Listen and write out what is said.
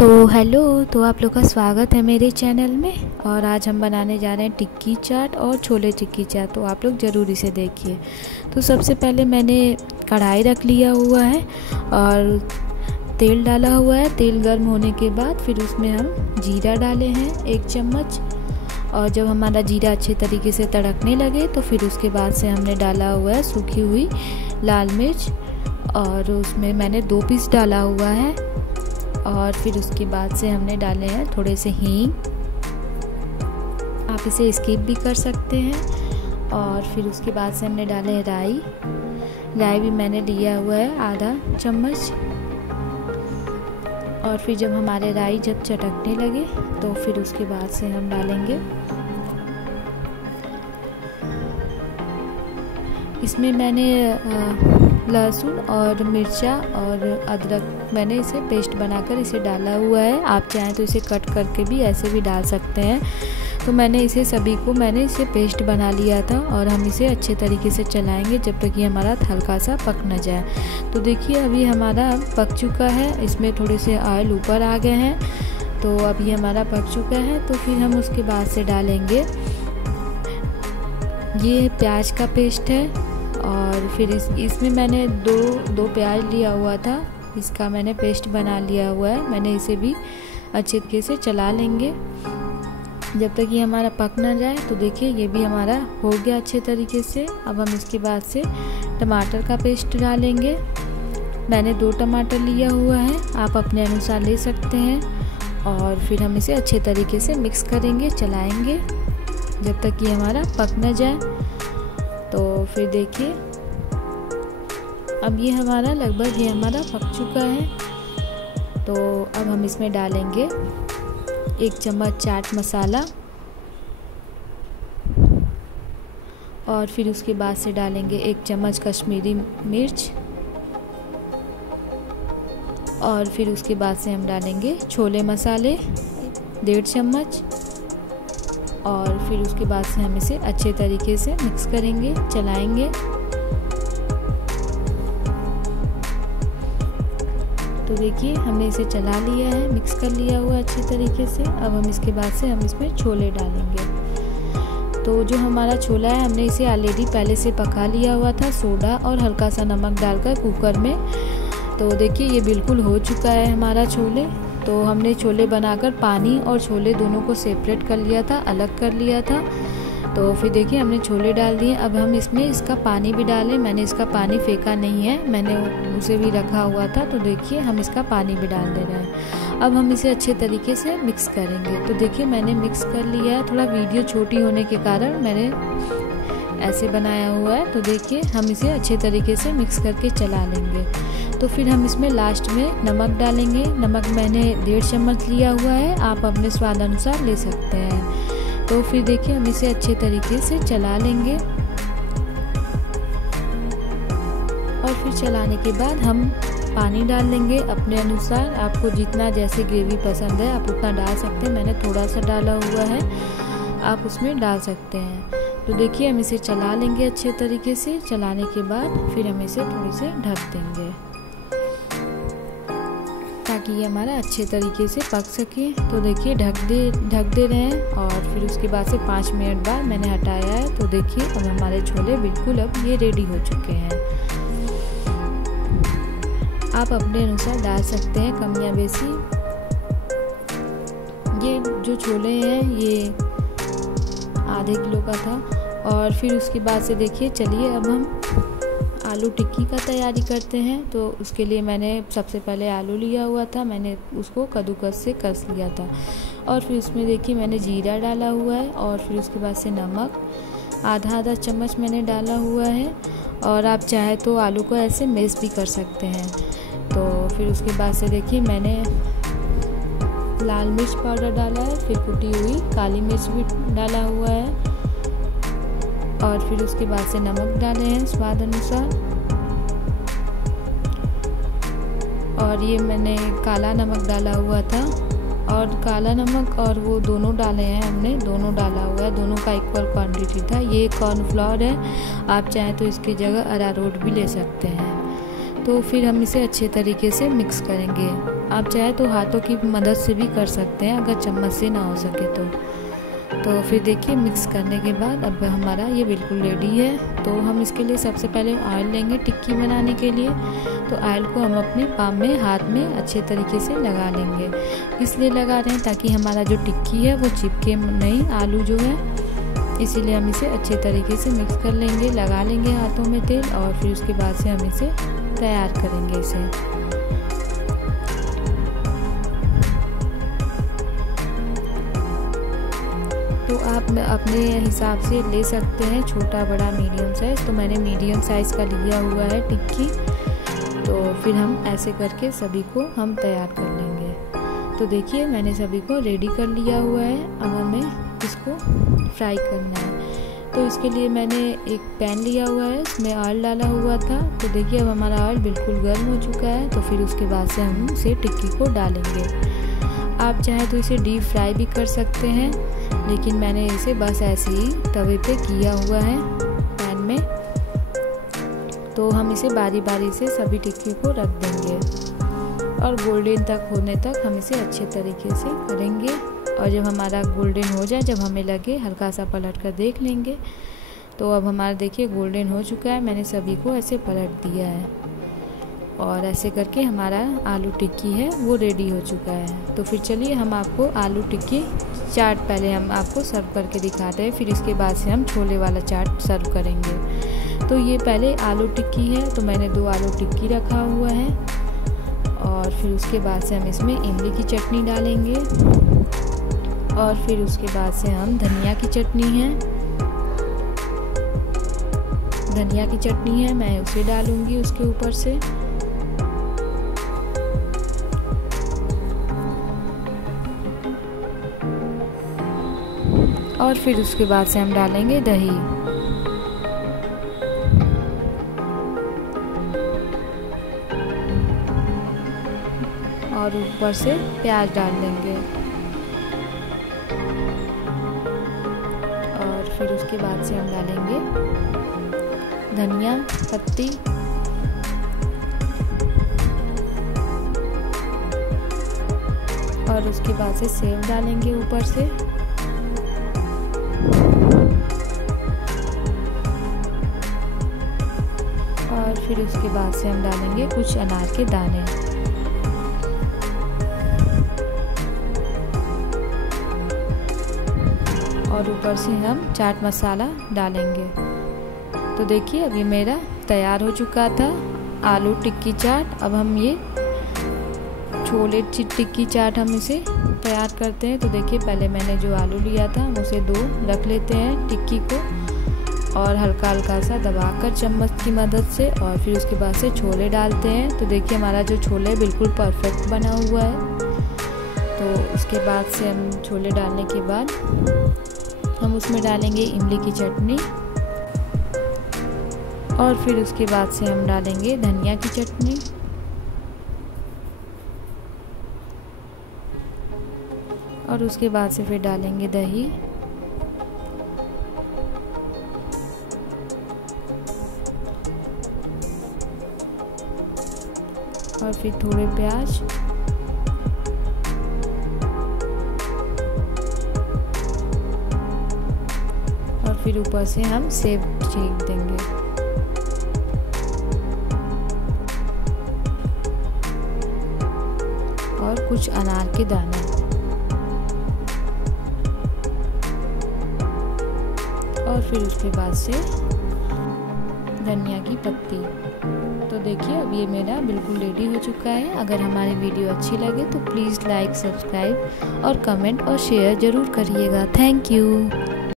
तो हेलो। तो आप लोग का स्वागत है मेरे चैनल में। और आज हम बनाने जा रहे हैं टिक्की चाट और छोले टिक्की चाट। तो आप लोग ज़रूर इसे देखिए। तो सबसे पहले मैंने कढ़ाई रख लिया हुआ है और तेल डाला हुआ है। तेल गर्म होने के बाद फिर उसमें हम जीरा डाले हैं 1 चम्मच। और जब हमारा जीरा अच्छे तरीके से तड़कने लगे तो फिर उसके बाद से हमने डाला हुआ है सूखी हुई लाल मिर्च, और उसमें मैंने 2 पीस डाला हुआ है। और फिर उसके बाद से हमने डाले हैं थोड़े से हींग, आप इसे स्किप भी कर सकते हैं। और फिर उसके बाद से हमने डाले हैं राई भी मैंने लिया हुआ है आधा चम्मच। और फिर जब हमारे राई जब चटकने लगे तो फिर उसके बाद से हम डालेंगे इसमें मैंने लहसुन और मिर्चा और अदरक मैंने इसे पेस्ट बनाकर इसे डाला हुआ है। आप चाहें तो इसे कट करके भी ऐसे भी डाल सकते हैं। तो मैंने इसे पेस्ट बना लिया था और हम इसे अच्छे तरीके से चलाएंगे जब तक कि हमारा हल्का सा पक न जाए। तो देखिए अभी हमारा पक चुका है, इसमें थोड़े से ऑयल ऊपर आ गए हैं। तो अभी हमारा पक चुका है। तो फिर हम उसके बाद से डालेंगे ये प्याज का पेस्ट है। और फिर इसमें मैंने दो प्याज लिया हुआ था, इसका मैंने पेस्ट बना लिया हुआ है। मैंने इसे भी अच्छे तरीके से चला लेंगे जब तक ये हमारा पक ना जाए। तो देखिए ये भी हमारा हो गया अच्छे तरीके से। अब हम इसके बाद से टमाटर का पेस्ट डालेंगे। मैंने 2 टमाटर लिया हुआ है, आप अपने अनुसार ले सकते हैं। और फिर हम इसे अच्छे तरीके से मिक्स करेंगे, चलाएंगे जब तक ये हमारा पक ना जाए। तो फिर देखिए अब ये हमारा पक चुका है। तो अब हम इसमें डालेंगे 1 चम्मच चाट मसाला, और फिर उसके बाद से डालेंगे 1 चम्मच कश्मीरी मिर्च, और फिर उसके बाद से हम डालेंगे छोले मसाले 1.5 चम्मच। और फिर उसके बाद से हम इसे अच्छे तरीके से मिक्स करेंगे, चलाएंगे। तो देखिए हमने इसे चला लिया है, मिक्स कर लिया हुआ है अच्छे तरीके से। अब हम इसके बाद से हम इसमें छोले डालेंगे। तो जो हमारा छोला है हमने इसे ऑलरेडी पहले से पका लिया हुआ था सोडा और हल्का सा नमक डालकर कुकर में। तो देखिए ये बिल्कुल हो चुका है हमारा छोले। तो हमने छोले बनाकर पानी और छोले दोनों को सेपरेट कर लिया था, अलग कर लिया था। तो फिर देखिए हमने छोले डाल दिए। अब हम इसमें इसका पानी भी डालें। मैंने इसका पानी फेंका नहीं है, मैंने उसे भी रखा हुआ था। तो देखिए हम इसका पानी भी डाल दे रहे हैं। अब हम इसे अच्छे तरीके से मिक्स करेंगे। तो देखिए मैंने मिक्स कर लिया है। थोड़ा वीडियो छोटी होने के कारण मैंने ऐसे बनाया हुआ है। तो देखिए हम इसे अच्छे तरीके से मिक्स करके चला लेंगे। तो फिर हम इसमें लास्ट में नमक डालेंगे। नमक मैंने 1.5 चम्मच लिया हुआ है, आप अपने स्वाद अनुसार ले सकते हैं। तो फिर देखिए हम इसे अच्छे तरीके से चला लेंगे। और फिर चलाने के बाद हम पानी डाल देंगे अपने अनुसार। आपको जितना जैसे ग्रेवी पसंद है आप उतना डाल सकते हैं। मैंने थोड़ा सा डाला हुआ है, आप उसमें डाल सकते हैं। तो देखिए हम इसे चला लेंगे अच्छे तरीके से। चलाने के बाद फिर हम इसे थोड़ी से ढक देंगे ताकि ये हमारा अच्छे तरीके से पक सके। तो देखिए ढक दे रहे हैं। और फिर उसके बाद से 5 मिनट बाद मैंने हटाया है। तो देखिए अब हमारे छोले बिल्कुल अब ये रेडी हो चुके हैं। आप अपने अनुसार डाल सकते हैं कम या बेसी। ये जो छोले हैं ये आधे किलो का था। और फिर उसके बाद से देखिए चलिए अब हम आलू टिक्की का तैयारी करते हैं। तो उसके लिए मैंने सबसे पहले आलू लिया हुआ था, मैंने उसको कद्दूकस से कस लिया था। और फिर उसमें देखिए मैंने जीरा डाला हुआ है। और फिर उसके बाद से नमक आधा चम्मच मैंने डाला हुआ है। और आप चाहे तो आलू को ऐसे मैश भी कर सकते हैं। तो फिर उसके बाद से देखिए मैंने लाल मिर्च पाउडर डाला है, फिर कुटी हुई काली मिर्च भी डाला हुआ है। और फिर उसके बाद से नमक डाले हैं स्वाद अनुसार। और ये मैंने काला नमक डाला हुआ था, और काला नमक और वो दोनों डाले हैं, हमने दोनों डाला हुआ है, दोनों का इक्वल क्वांटिटी था। ये कॉर्नफ्लोर है, आप चाहें तो इसकी जगह अरारोट भी ले सकते हैं। तो फिर हम इसे अच्छे तरीके से मिक्स करेंगे। आप चाहे तो हाथों की मदद से भी कर सकते हैं अगर चम्मच से ना हो सके तो फिर देखिए मिक्स करने के बाद अब हमारा ये बिल्कुल रेडी है। तो हम इसके लिए सबसे पहले ऑयल लेंगे टिक्की बनाने के लिए। तो ऑयल को हम अपने पाम में हाथ में अच्छे तरीके से लगा लेंगे। इसलिए लगा रहे हैं ताकि हमारा जो टिक्की है वो चिपके नहीं आलू जो है, इसीलिए हम इसे अच्छे तरीके से मिक्स कर लेंगे, लगा लेंगे हाथों में तेल और फिर उसके बाद से हम इसे तैयार करेंगे इसे। तो आप अपने हिसाब से ले सकते हैं, छोटा बड़ा मीडियम साइज़। तो मैंने मीडियम साइज़ का लिया हुआ है टिक्की। तो फिर हम ऐसे करके सभी को हम तैयार कर लेंगे। तो देखिए मैंने सभी को रेडी कर लिया हुआ है। अब हमें इसको फ्राई करना है। तो इसके लिए मैंने एक पैन लिया हुआ है, उसमें ऑयल डाला हुआ था। तो देखिए अब हमारा ऑयल बिल्कुल गर्म हो चुका है। तो फिर उसके बाद से हम इसे टिक्की को डालेंगे। आप चाहे तो इसे डीप फ्राई भी कर सकते हैं, लेकिन मैंने इसे बस ऐसे ही तवे पे किया हुआ है पैन में। तो हम इसे बारी बारी से सभी टिक्की को रख देंगे और गोल्डन तक होने तक हम इसे अच्छे तरीके से करेंगे। और जब हमारा गोल्डन हो जाए, जब हमें लगे, हल्का सा पलट कर देख लेंगे। तो अब हमारा देखिए गोल्डन हो चुका है। मैंने सभी को ऐसे पलट दिया है और ऐसे करके हमारा आलू टिक्की है वो रेडी हो चुका है। तो फिर चलिए हम आपको आलू टिक्की चाट पहले हम आपको सर्व करके दिखाते हैं, फिर इसके बाद से हम छोले वाला चाट सर्व करेंगे। तो ये पहले आलू टिक्की है, तो मैंने 2 आलू टिक्की रखा हुआ है और फिर उसके बाद से हम इसमें इमली की चटनी डालेंगे और फिर उसके बाद से हम धनिया की चटनी है मैं उसे डालूंगी उसके ऊपर से। और फिर उसके बाद से हम डालेंगे दही और ऊपर से प्याज डाल देंगे। और फिर उसके बाद से हम डालेंगे धनिया पत्ती और उसके बाद से सेव डालेंगे ऊपर से। और फिर उसके बाद से हम डालेंगे कुछ अनार के दाने और ऊपर से हम चाट मसाला डालेंगे। तो देखिए अब ये मेरा तैयार हो चुका था आलू टिक्की चाट। अब हम ये छोले टिक्की चाट हम इसे तैयार करते हैं। तो देखिए पहले मैंने जो आलू लिया था हम उसे 2 रख लेते हैं टिक्की को और हल्का हल्का सा दबाकर चम्मच की मदद से और फिर उसके बाद से छोले डालते हैं। तो देखिए हमारा जो छोले बिल्कुल परफेक्ट बना हुआ है। तो उसके बाद से हम छोले डालने के बाद हम उसमें डालेंगे इमली की चटनी और फिर उसके बाद से हम डालेंगे धनिया की चटनी और उसके बाद से फिर डालेंगे दही और फिर थोड़े प्याज और फिर ऊपर से हम सेव छींट देंगे। और कुछ अनार के दाने और फिर उसके बाद से धनिया की पत्ती। तो देखिए अब ये मेरा बिल्कुल रेडी हो चुका है। अगर हमारी वीडियो अच्छी लगे तो प्लीज़ लाइक, सब्सक्राइब और कमेंट और शेयर ज़रूर करिएगा। Thank you.